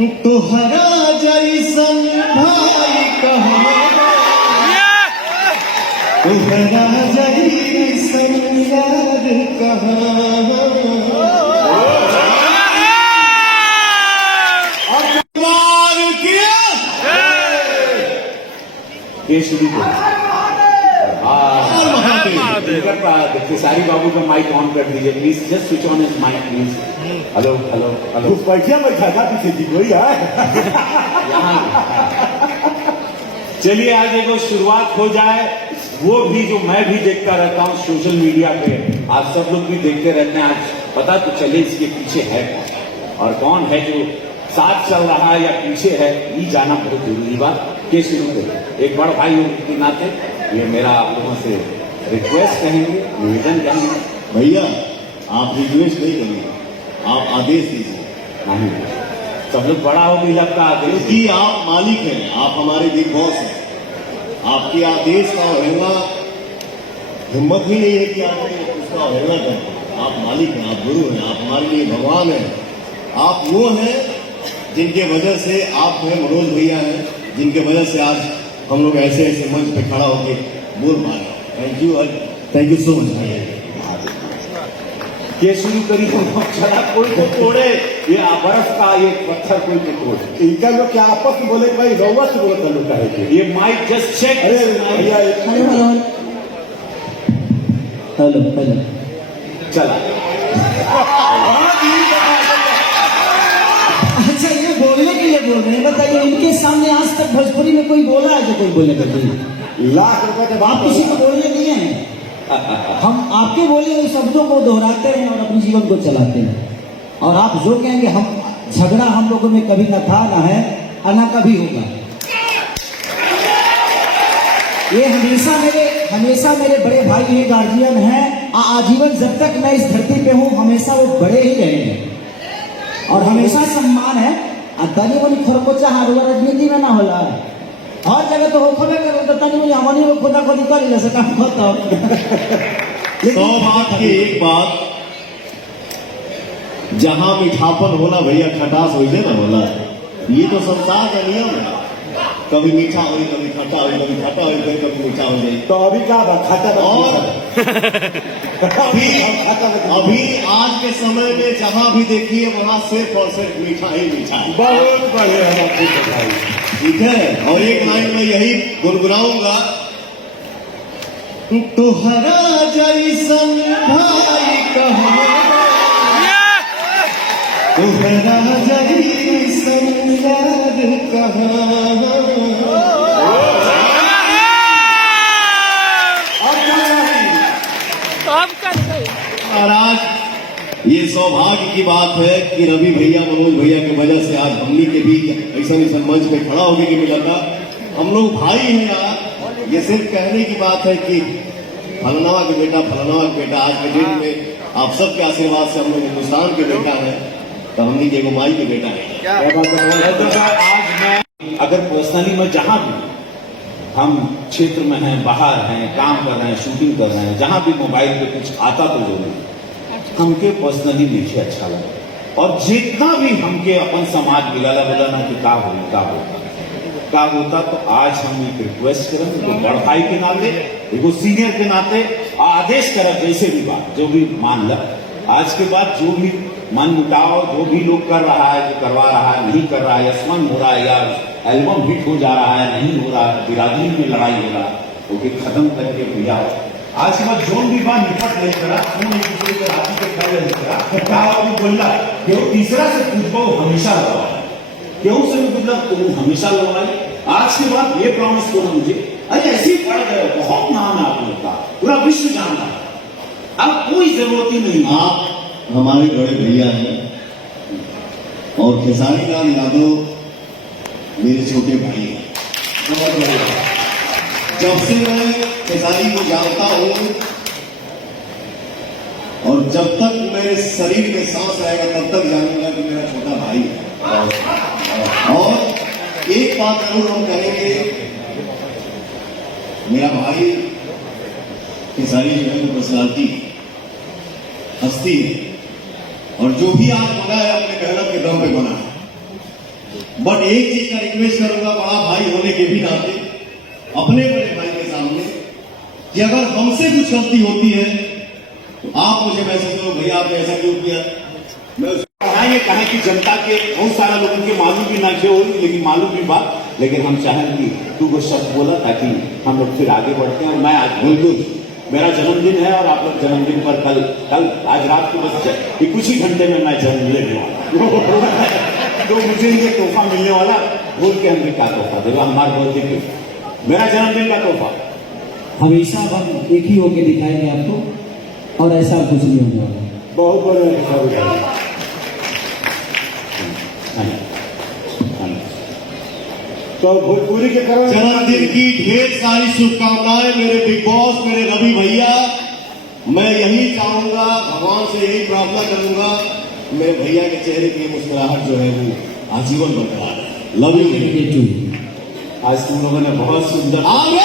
तोहरा जैसन भाई कहाँ, तोहरा जैसन यार कहाँ। केसरी को सारी बाबू का माइक ऑन कर दीजिए please, just switch on his mic please. Hello hello hello, बैठिया बैठा पीछे जी कोई है। चलिए आज देखो शुरुआत हो जाए, वो भी जो मैं भी देखता रहता हूँ सोशल मीडिया पे, आप सब लोग भी देखते रहते हैं, आज पता तो चले इसके पीछे है और कौन है जो साथ चल रहा है या पीछे है, ये जाना बहुत जरूरी बात। के शुरू करें एक बड़ भाई के नाते ये मेरा आप लोगों से रिक्वेस्ट कहेंगे, निवेदन कहेंगे। भैया आप रिक्वेस्ट नहीं करेंगे, आप आदेश दीजिए। नहीं, सब लोग बड़ा हो भी लगता है क्योंकि आप मालिक हैं, आप हमारे बिग बॉस हैं। आपके आदेश का अवहेलना हिम्मत ही नहीं है कि आप उसका अवहेलना करें। आप मालिक हैं, आप गुरु हैं, आप हमारे लिए भगवान हैं। आप वो हैं जिनके वजह से आप हैं, मनोज भैया हैं, जिनके वजह से आज हम लोग ऐसे ऐसे मंच पे खड़ा होकर बोल पा रहे हैं। थैंक यू सो मच भैया। ये शुरू करी चला, कोई तो तोड़े ये बर्फ का ये पत्थर, कोई तो तोड़े। इनका लोग क्या आपस में बोले भाई रउआ से बोलता लोग है ये माइक जस्ट चेक। अरे भैया हेलो हेलो चला। अच्छा ये बोलने के लिए बोल रहे हैं, बताइए इनके सामने आज तक भोजपुरी में कोई बोला है जो कोई बोले करते लाख रुपए के आप किसी को बोलने नहीं है। हम आपके बोले हुए शब्दों को दोहराते हैं और अपने जीवन को चलाते हैं। और आप जो कहेंगे हम झगड़ा हम लोगों में कभी ना था, ना है और ना कभी होगा। ये हमेशा मेरे बड़े भाई हैं, गार्जियन हैं। आजीवन जब तक मैं इस धरती पे हूँ हमेशा वो बड़े ही रहेंगे और हमेशा सम्मान है। तनी बनी खरकोचा हारुआ राजनीति में ना होला, हर जगह तो हो खबे करो तो तनी बनी हमनी को खुदा खुदी कर ले सका खत्म। 100 बात की एक बात, जहां मीठापन होला भैया खटास हो जाए ना होला। ये तो संसार का नियम है, कभी मीठा हो, कभी खट्टा हो, कभी खट्टा हो, कभी मीठा हो जाए। तो अभी क्या बात खट्टा अभी आज के समय में जहां भी देखिए वहां सिर्फ और सिर्फ मीठा ही मीठा है। बहुत बढ़िया, ठीक है। और एक लाइन में यही गुनगुनाऊंगा, तोहरा जैसन भाई कहाँ, तोहरा जैसन यार कहाँ। और आज ये सौभाग्य की बात है कि रवि भैया, मनोज भैया की वजह से आज हमनी के भी ऐसा मंच पे खड़ा होने की मिला था। हम लोग भाई हैं यार। ये सिर्फ कहने की बात है कि फलनावा के बेटा, फलनावा के बेटा। आज के डेट में आप सबके आशीर्वाद से हम लोग हिंदुस्तान के बेटा है, तो हमनी के एगो माई के बेटा है। आज मैं अगर पर्सनली मैं जहां भी हम क्षेत्र में हैं, बाहर हैं, काम कर रहे हैं, शूटिंग कर रहे हैं, जहां भी मोबाइल पे कुछ आता तो जरूर हमके पर्सनली नीचे अच्छा लगा। और जितना भी हमके अपन समाज मिलाला बोला ना कि का होता, तो आज हम एक रिक्वेस्ट करें, तो बड़ भाई के नाते, एगो सीनियर के नाते आदेश करब, जैसे भी बात जो भी मान ला, आज के बाद जो भी मन मुटाव जो भी लोग कर रहा है, जो करवा रहा है, नहीं कर रहा है, यशमन हो रहा है या एल्बम हिट हो जा रहा है, नहीं हो रहा है, बिरादरी में लड़ाई हो रहा है, वो भी खत्म करके भैया आज के बाद जो भी बात निपट नहीं करा, फोन एक दूसरे के हाथी पे कर नहीं करा, क्या बोला कि तीसरा से पूछो हमेशा लगवाए, क्यों से मतलब तुम हमेशा लगवाए। आज के बाद ये प्रॉमिस करो मुझे, अरे ऐसे ही पड़ गए, बहुत नाम है आप लोग का, पूरा विश्व जानता है, अब कोई जरूरत ही नहीं। आप हमारे बड़े भैया हैं और खेसारी लाल यादव मेरे छोटे भाई हैं। बहुत बढ़िया। जब से मैं खेसारी को जानता हूं और जब तक मेरे शरीर में सांस रहेगा तब तक जानूंगा कि मेरा छोटा भाई है। और एक बात जरूर हम कहेंगे, मेरा भाई खेसारी जो है पर्सनालिटी हस्ती है और जो भी आज बना है अपने मेहनत के दम पे बना है। बट एक चीज का रिक्वेस्ट करूंगा बड़ा भाई होने के भी नाते अपने बड़े भाई के सामने कि अगर हमसे कुछ गलती होती है तो आप मुझे मैसेज करो, भैया आपने ऐसा क्यों किया। मैं हाँ, ये कहा कि जनता के बहुत सारा लोगों के मालूम भी ना क्यों हुई, लेकिन मालूम भी बात, लेकिन हम चाहें कि तू वो शब्द बोला ताकि हम लोग फिर आगे बढ़ते हैं। और मैं आज बिल्कुल मेरा जन्मदिन है और आप लोग जन्मदिन पर कल आज रात को बस कुछ ही घंटे में मैं जन्म लेने वाला तो मुझे ये तोहफा मिलने वाला, भूल के हमने क्या तोहफा देगा, हमारे बर्थडे गिफ्ट, मेरा जन्मदिन का तोहफा। हमेशा हम एक ही होके दिखाएंगे आपको और ऐसा कुछ नहीं होने वाला। बहुत बहुत तो भोजपुरी के करो जन्मदिन की ढेर सारी शुभकामनाएं मेरे बिग बॉस, मेरे रवि भैया। मैं यही चाहूंगा, भगवान से यही प्रार्थना करूंगा मेरे भैया के चेहरे की मुस्कुराहट जो है वो आजीवन बरकरार है। Love you. टू आज तुम लोगों ने बहुत सुंदर आगे